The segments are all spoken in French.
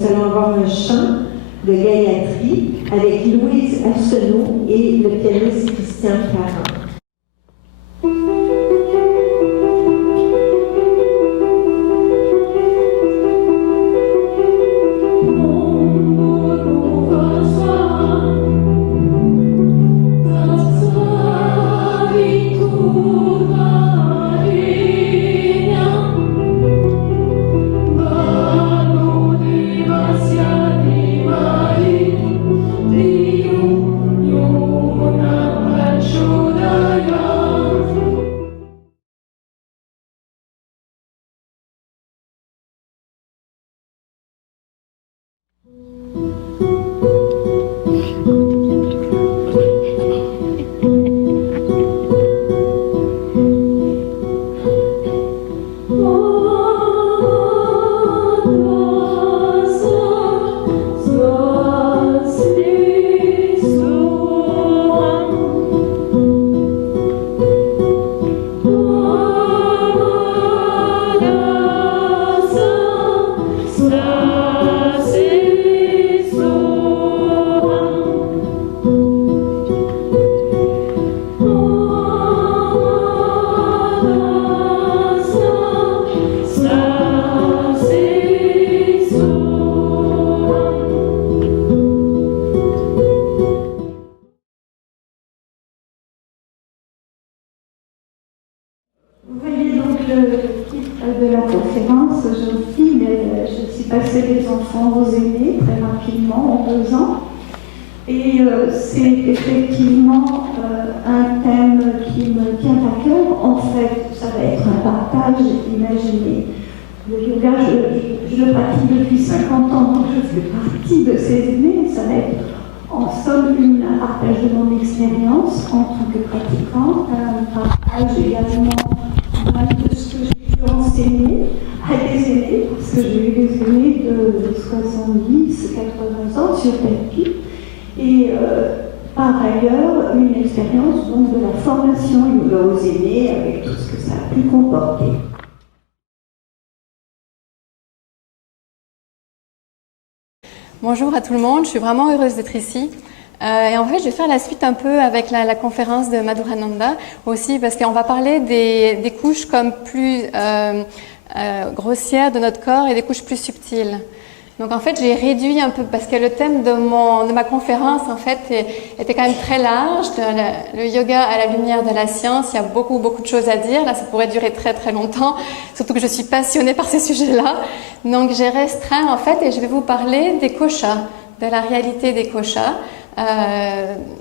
Nous allons avoir un chant de Gayathri avec Louise Arsenault et le pianiste Christian Parent. Vous voyez donc le titre de la conférence aujourd'hui, mais je suis passée des enfants aux aînés très rapidement, en 2 ans. Et c'est effectivement un thème qui me tient à cœur. En fait, ça va être un partage imaginé. Le yoga, je le pratique depuis 50 ans, donc je fais partie de ces aînés. Ça va être en somme un partage de mon expérience en tant que pratiquante, un partage également de ce que j'ai pu enseigner à des aînés, parce que j'ai eu des aînés de 70, 80 ans sur tapis, et par ailleurs une expérience donc de la formation yoga aux aînés avec tout ce que ça a pu comporter. Bonjour à tout le monde, je suis vraiment heureuse d'être ici. Et en fait, je vais faire la suite un peu avec la conférence de Madhurananda aussi, parce qu'on va parler des couches comme plus grossières de notre corps et des couches plus subtiles. Donc en fait, j'ai réduit un peu, parce que le thème de ma conférence en fait était quand même très large, le yoga à la lumière de la science. Il y a beaucoup de choses à dire. Là, ça pourrait durer très très longtemps, surtout que je suis passionnée par ces sujets-là. Donc j'ai restreint en fait, et je vais vous parler des koshas, de la réalité des koshas.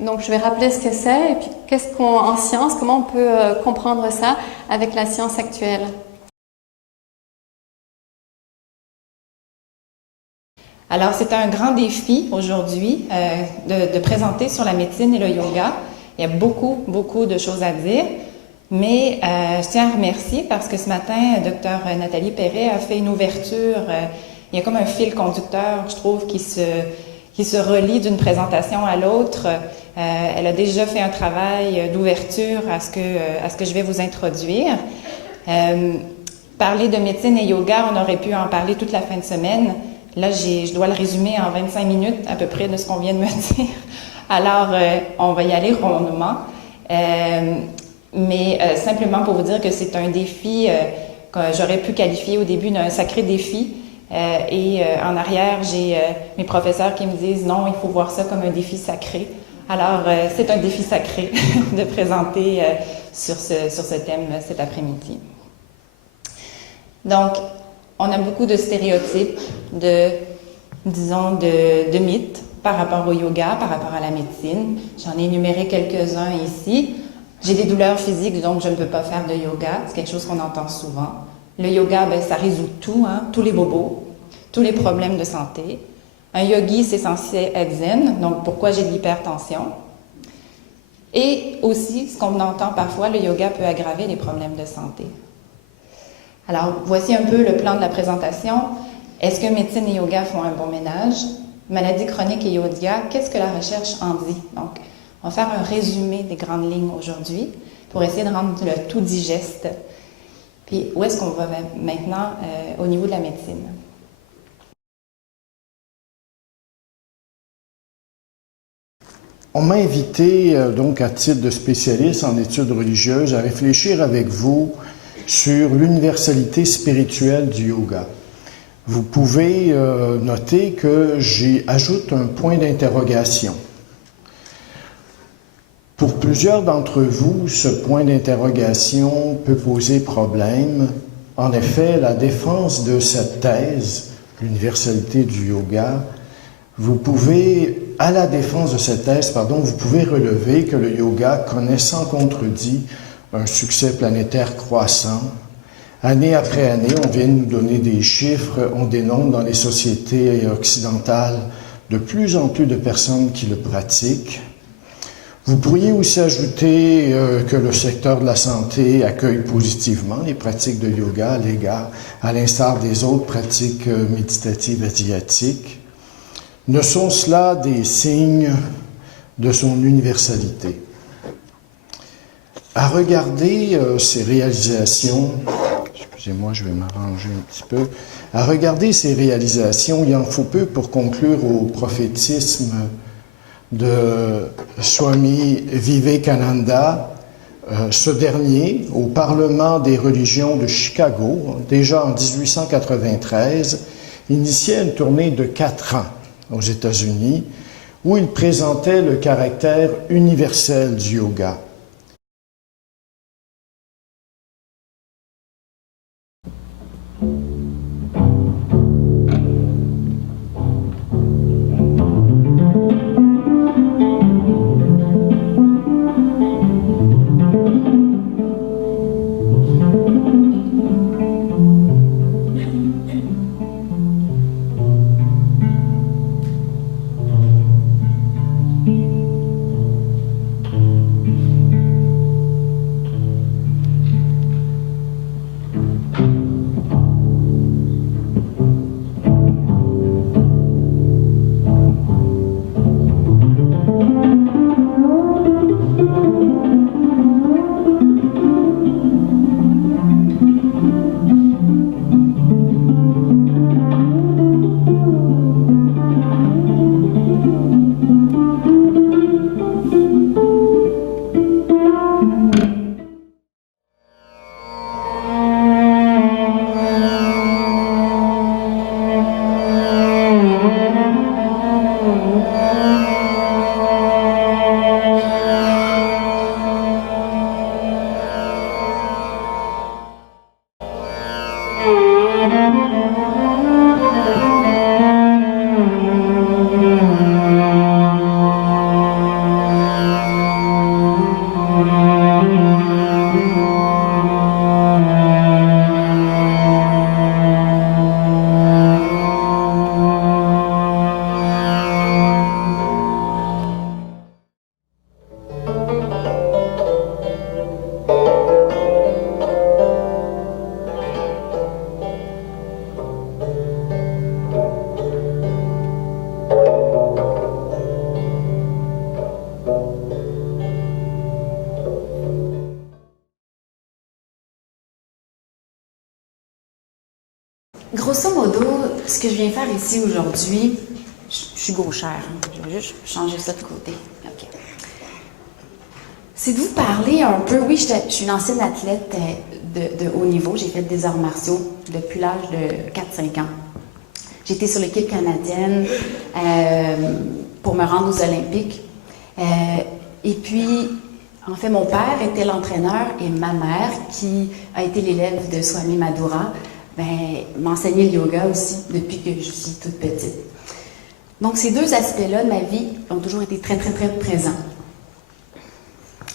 Donc je vais rappeler ce que c'est et puis qu'est-ce en science, comment on peut comprendre ça avec la science actuelle. Alors c'est un grand défi aujourd'hui de présenter sur la médecine et le yoga. Il y a beaucoup de choses à dire, mais je tiens à remercier parce que ce matin, Dr Nathalie Perret a fait une ouverture. Il y a comme un fil conducteur, je trouve, qui se relie d'une présentation à l'autre. Elle a déjà fait un travail d'ouverture à ce que je vais vous introduire. Parler de médecine et yoga, on aurait pu en parler toute la fin de semaine. Là, je dois le résumer en 25 minutes à peu près de ce qu'on vient de me dire. Alors, on va y aller rondement. Mais simplement pour vous dire que c'est un défi que j'aurais pu qualifier au début d'un sacré défi. En arrière, j'ai mes professeurs qui me disent non, il faut voir ça comme un défi sacré. Alors, c'est un défi sacré de présenter sur ce thème cet après-midi. Donc, on a beaucoup de stéréotypes, de mythes par rapport au yoga, par rapport à la médecine. J'en ai énuméré quelques-uns ici. J'ai des douleurs physiques, donc je ne peux pas faire de yoga. C'est quelque chose qu'on entend souvent. Le yoga, ça résout tout, hein, tous les bobos, tous les problèmes de santé. Un yogi, c'est censé être zen, donc pourquoi j'ai de l'hypertension? Et aussi, ce qu'on entend parfois, le yoga peut aggraver les problèmes de santé. Alors, voici un peu le plan de la présentation. Est-ce que médecine et yoga font un bon ménage? Maladie chronique et yoga, qu'est-ce que la recherche en dit? Donc, on va faire un résumé des grandes lignes aujourd'hui pour essayer de rendre le tout digeste. Puis, où est-ce qu'on va maintenant au niveau de la médecine? On m'a invité, donc à titre de spécialiste en études religieuses, à réfléchir avec vous sur l'universalité spirituelle du yoga. Vous pouvez noter que j'y ajoute un point d'interrogation. Pour plusieurs d'entre vous, ce point d'interrogation peut poser problème. En effet, la défense de cette thèse, l'universalité du yoga, à la défense de cette thèse, vous pouvez relever que le yoga connaît sans contredit un succès planétaire croissant. Année après année, on vient de nous donner des chiffres, on dénombre dans les sociétés occidentales de plus en plus de personnes qui le pratiquent. Vous pourriez aussi ajouter que le secteur de la santé accueille positivement les pratiques de yoga à l'instar des autres pratiques méditatives asiatiques. Ne sont cela des signes de son universalité? À regarder ces réalisations, excusez-moi, je vais m'arranger un petit peu. À regarder ces réalisations, il en faut peu pour conclure au prophétisme de Swami Vivekananda. Ce dernier, au Parlement des religions de Chicago, déjà en 1893, initiait une tournée de 4 ans aux États-Unis où il présentait le caractère universel du yoga. Grosso modo, ce que je viens faire ici aujourd'hui, je suis gauchère, je vais juste changer ça de côté. Okay. C'est de vous parler un peu, oui, je suis une ancienne athlète de haut niveau, j'ai fait des arts martiaux depuis l'âge de 4-5 ans. J'étais sur l'équipe canadienne pour me rendre aux Olympiques. Et puis, en fait, mon père était l'entraîneur et ma mère, qui a été l'élève de Swami Madhura, m'enseignait le yoga aussi depuis que je suis toute petite. Donc, ces deux aspects-là de ma vie ont toujours été très, très, très présents.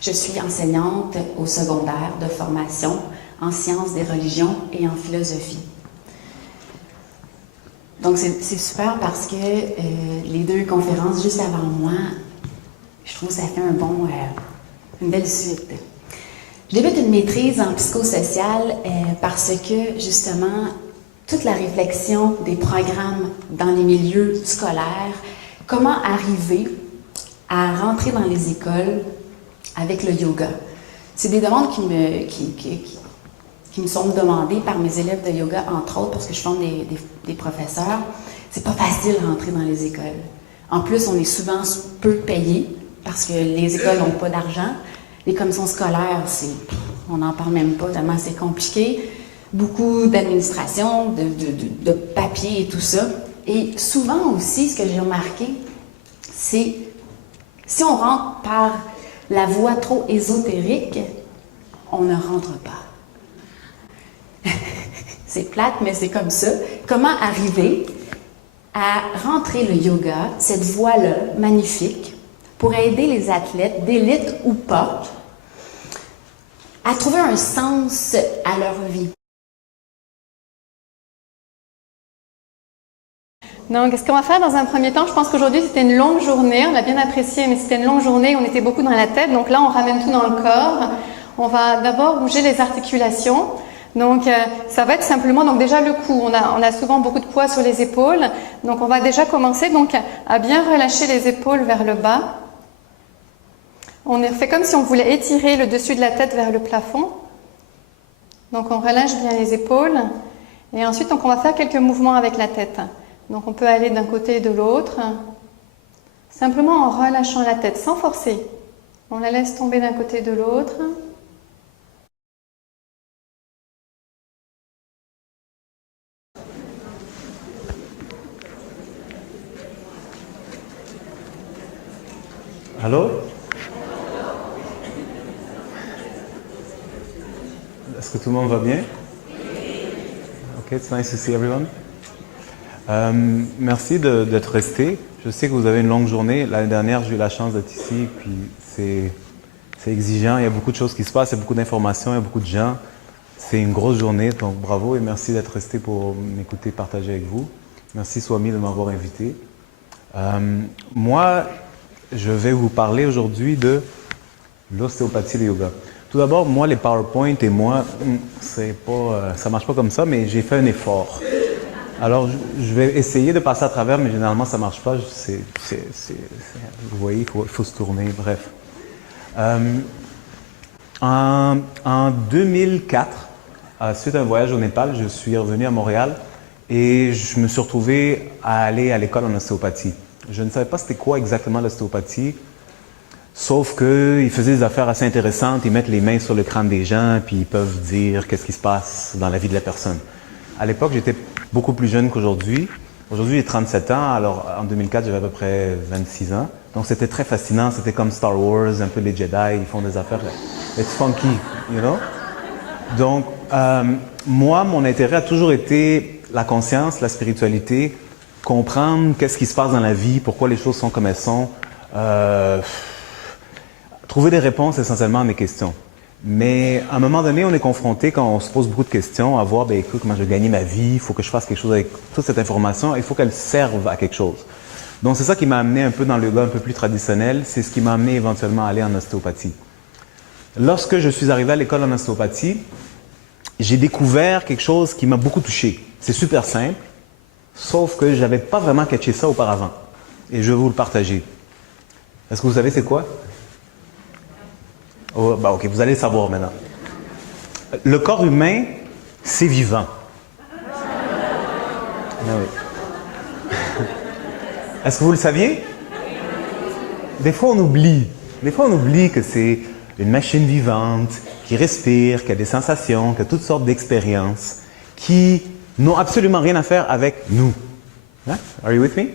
Je suis enseignante au secondaire de formation en sciences des religions et en philosophie. Donc, c'est super parce que les deux conférences juste avant moi, je trouve que ça fait une belle suite. Je débute une maîtrise en psychosocial parce que, justement, toute la réflexion des programmes dans les milieux scolaires, comment arriver à rentrer dans les écoles avec le yoga. C'est des demandes qui me sont demandées par mes élèves de yoga, entre autres, parce que je forme des professeurs. C'est pas facile de rentrer dans les écoles. En plus, on est souvent peu payé parce que les écoles n'ont pas d'argent. Les commissions scolaires, on n'en parle même pas, tellement c'est compliqué. Beaucoup d'administration, de papier et tout ça. Et souvent aussi, ce que j'ai remarqué, c'est si on rentre par la voie trop ésotérique, on ne rentre pas. C'est plate, mais c'est comme ça. Comment arriver à rentrer le yoga, cette voie-là magnifique, pour aider les athlètes, d'élite ou pas, à trouver un sens à leur vie? Donc, ce qu'on va faire dans un premier temps, je pense qu'aujourd'hui c'était une longue journée, on a bien apprécié, mais c'était une longue journée, on était beaucoup dans la tête, donc là on ramène tout dans le corps. On va d'abord bouger les articulations, donc ça va être simplement, donc déjà le cou, on a souvent beaucoup de poids sur les épaules, donc on va déjà commencer donc à bien relâcher les épaules vers le bas. On fait comme si on voulait étirer le dessus de la tête vers le plafond, donc on relâche bien les épaules, et ensuite donc on va faire quelques mouvements avec la tête. Donc on peut aller d'un côté et de l'autre, simplement en relâchant la tête, sans forcer. On la laisse tomber d'un côté et de l'autre. Allô? Est-ce que tout le monde va bien? Ok, it's nice to see everyone. Merci d'être resté. Je sais que vous avez une longue journée. L'année dernière, j'ai eu la chance d'être ici, puis c'est exigeant. Il y a beaucoup de choses qui se passent, il y a beaucoup d'informations, il y a beaucoup de gens. C'est une grosse journée, donc bravo et merci d'être resté pour m'écouter, partager avec vous. Merci Swami de m'avoir invité. Moi, je vais vous parler aujourd'hui de l'ostéopathie et le yoga. Tout d'abord, moi, les PowerPoint et moi, ça marche pas comme ça, mais j'ai fait un effort. Alors, je vais essayer de passer à travers, mais généralement, ça ne marche pas. Vous voyez, il faut se tourner, bref. En 2004, suite à un voyage au Népal, je suis revenu à Montréal et je me suis retrouvé à aller à l'école en ostéopathie. Je ne savais pas c'était quoi exactement l'ostéopathie, sauf qu'ils faisaient des affaires assez intéressantes. Ils mettent les mains sur le crâne des gens, puis ils peuvent dire qu'est-ce qui se passe dans la vie de la personne. À l'époque, j'étais beaucoup plus jeune qu'aujourd'hui. Aujourd'hui, j'ai 37 ans, alors en 2004, j'avais à peu près 26 ans. Donc, c'était très fascinant. C'était comme Star Wars, un peu les Jedi, ils font des affaires. It's funky, you know? Donc, moi, mon intérêt a toujours été la conscience, la spiritualité, comprendre qu'est-ce qui se passe dans la vie, pourquoi les choses sont comme elles sont, trouver des réponses essentiellement à mes questions. Mais à un moment donné, on est confronté, quand on se pose beaucoup de questions, à voir, écoute, comment je vais gagner ma vie, il faut que je fasse quelque chose avec toute cette information, il faut qu'elle serve à quelque chose. Donc c'est ça qui m'a amené un peu dans le yoga un peu plus traditionnel, c'est ce qui m'a amené éventuellement à aller en ostéopathie. Lorsque je suis arrivé à l'école en ostéopathie, j'ai découvert quelque chose qui m'a beaucoup touché. C'est super simple, sauf que je n'avais pas vraiment catché ça auparavant. Et je vais vous le partager. Est-ce que vous savez c'est quoi? Oh, ok, vous allez le savoir maintenant. Le corps humain, c'est vivant. Ah oui. Est-ce que vous le saviez? Des fois, on oublie. Des fois, on oublie que c'est une machine vivante qui respire, qui a des sensations, qui a toutes sortes d'expériences qui n'ont absolument rien à faire avec nous. Yeah? Are you with me?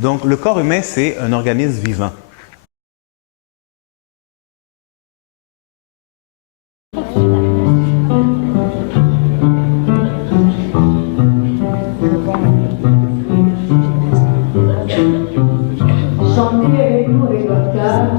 Donc, le corps humain, c'est un organisme vivant. Chantez avec nous avec votre cœur